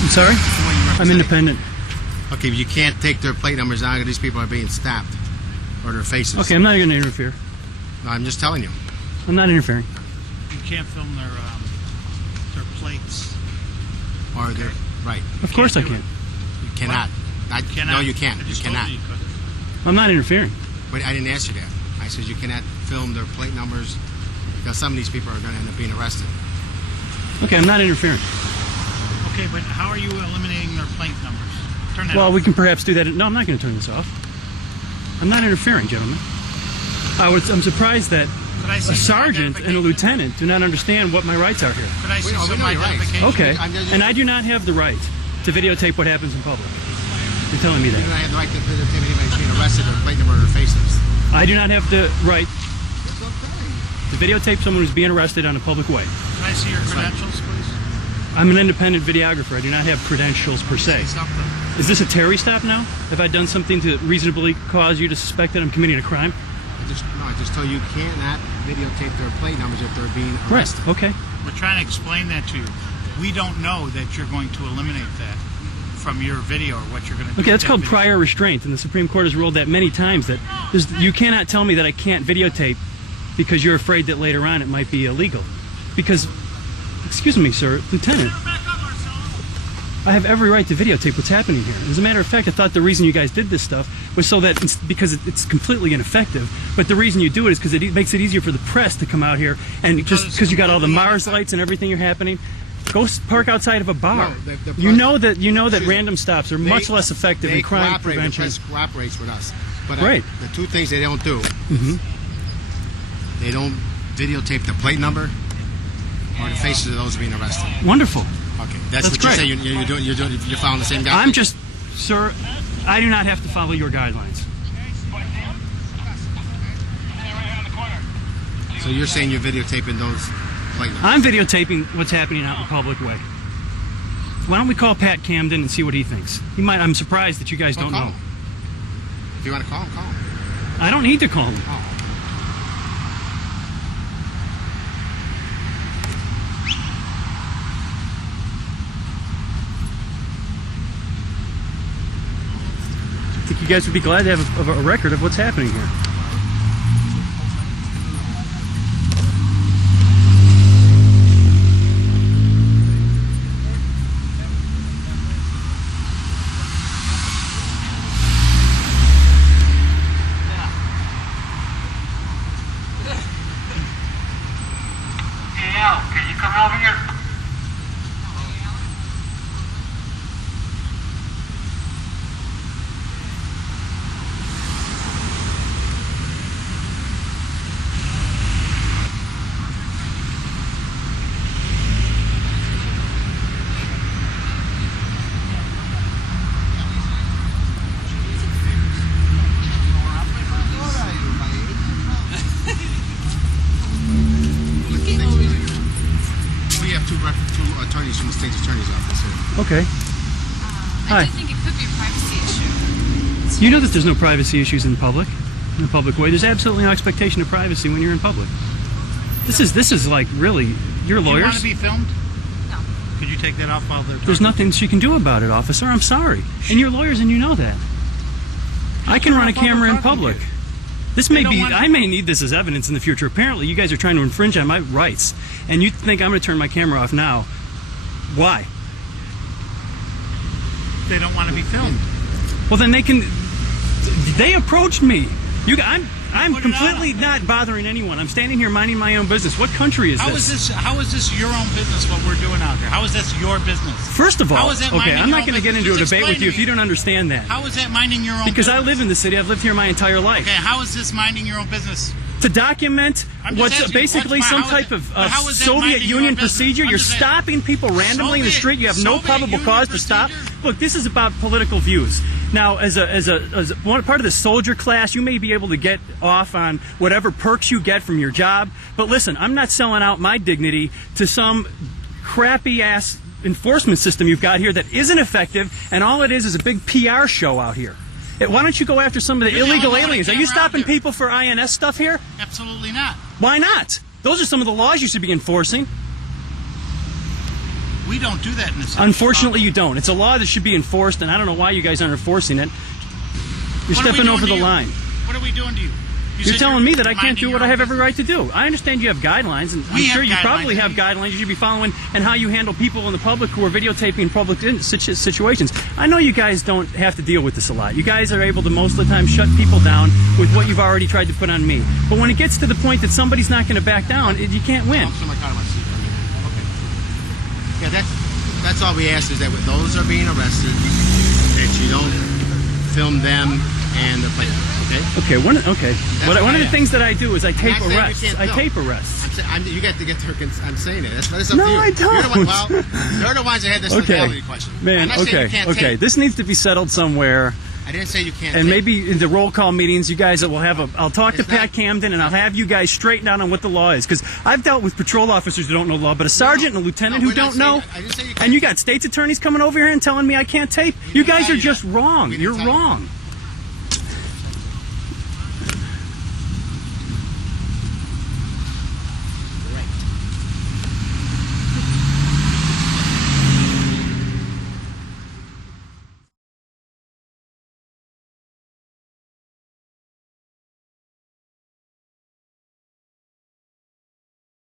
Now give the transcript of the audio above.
I'm sorry? I'm independent. Okay, but you can't take their plate numbers out. These people are being stabbed. Or their faces. Okay, I'm not going to interfere. No, I'm just telling you. I'm not interfering. You can't film their plates. Or their... Right. Of course I can. You cannot. No, you can't. You cannot. I'm not interfering. But I didn't ask you that. I said you cannot film their plate numbers because some of these people are going to end up being arrested. Okay, I'm not interfering. Okay, but how are you eliminating their plate numbers? Turn that Well, off. we can perhaps do that. No, I'm not going to turn this off. I'm not interfering, gentlemen. I'm surprised that a sergeant and a lieutenant do not understand what my rights are here. Could I see some identification? Okay, and I do not have the right to videotape what happens in public. You're telling me that. You do not have the right to videotape anybody being arrested or plate number or their faces. I do not have the right to videotape someone who's being arrested on a public way. Can I see your credentials, please? I'm an independent videographer. I do not have credentials per se. Is this a Terry stop now? Have I done something to reasonably cause you to suspect that I'm committing a crime? I just told you cannot videotape their plate numbers if they're being arrested. Right, okay. We're trying to explain that to you. We don't know that you're going to eliminate that from your video or what you're going to do. Okay, that's called video. prior restraint, and the Supreme Court has ruled that many times that you cannot tell me that I can't videotape because you're afraid that later on it might be illegal. Because, excuse me, sir, Lieutenant, I have every right to videotape what's happening here. As a matter of fact, I thought the reason you guys did this stuff was so that because it's completely ineffective, but the reason you do it is because it makes it easier for the press to come out here, and just because you got all the Mars lights and everything are happening. Go park outside of a bar. No, you know that random stops are much less effective in crime prevention. The press cooperates with us. But right. The two things they don't do, they don't videotape the plate number or the faces of those being arrested. Wonderful. Okay, that's what great. you're saying. You're following the same guidelines. I'm just, sir, I do not have to follow your guidelines. So you're saying you're videotaping those plate numbers? I'm videotaping what's happening out in the public way. Why don't we call Pat Camden and see what he thinks? He might. I'm surprised that you guys don't know. Him. If you want to call him, call him. I don't need to call him. Oh. I think you guys would be glad to have a record of what's happening here. Can you come over here? Two attorneys from the state's attorney's office here. Okay. I do think it could be a privacy issue. You know that there's no privacy issues in the public way. There's absolutely no expectation of privacy when you're in public. This is like really, you're lawyers. Do you want to be filmed? No. Could you take that off while they're talking? There's nothing she can do about it, officer. I'm sorry. And you're lawyers and you know that. I can run a camera in public. This may be, I may need this as evidence in the future. Apparently, you guys are trying to infringe on my rights. And you think I'm going to turn my camera off now. Why? They don't want to be filmed. Well, then they approached me. I'm completely not bothering anyone. I'm standing here minding my own business. What country is this? How is this your own business, what we're doing out here? How is this your business? First of all, How is that okay, minding I'm your not own going to get business? into a Just debate with explain you to if you me. don't understand that. How is that minding your own Because business? I live in the city. I've lived here my entire life. Okay, how is this minding your own business? To document what's basically some type of Soviet Union procedure. You're stopping people randomly in the street. You have no probable cause to stop. Look, this is about political views. Now, as one part of the soldier class, you may be able to get off on whatever perks you get from your job. But listen, I'm not selling out my dignity to some crappy-ass enforcement system you've got here that isn't effective, and all it is a big PR show out here. Why don't you go after some of the illegal aliens? Are you stopping people for INS stuff here? Absolutely not. Why not? Those are some of the laws you should be enforcing. We don't do that in the city. Unfortunately, you don't. It's a law that should be enforced, and I don't know why you guys aren't enforcing it. You're stepping over the line. What are we doing to you? You're telling me that I can't do what I have every right to do. I understand you have guidelines, and I'm sure you probably have guidelines you should be following, and how you handle people in the public who are videotaping public situations. I know you guys don't have to deal with this a lot. You guys are able to most of the time shut people down with what you've already tried to put on me. But when it gets to the point that somebody's not going to back down, you can't win. Yeah, that's all we ask, is that when those are being arrested, that you don't film them and the plate. Okay. One of the things that I do is I tape arrests. You got to get their consent. I'm saying it. That's up no, to you. I don't. You're the ones that had this legality question. Man, okay. This needs to be settled somewhere. I didn't say you can't. And maybe in the roll call meetings, you guys will have I'll talk to Pat Camden, and I'll have you guys straighten out on what the law is. Because I've dealt with patrol officers who don't know law, but a sergeant and a lieutenant who don't know. And you got state's attorneys coming over here and telling me I can't tape. You guys are just wrong. You're wrong.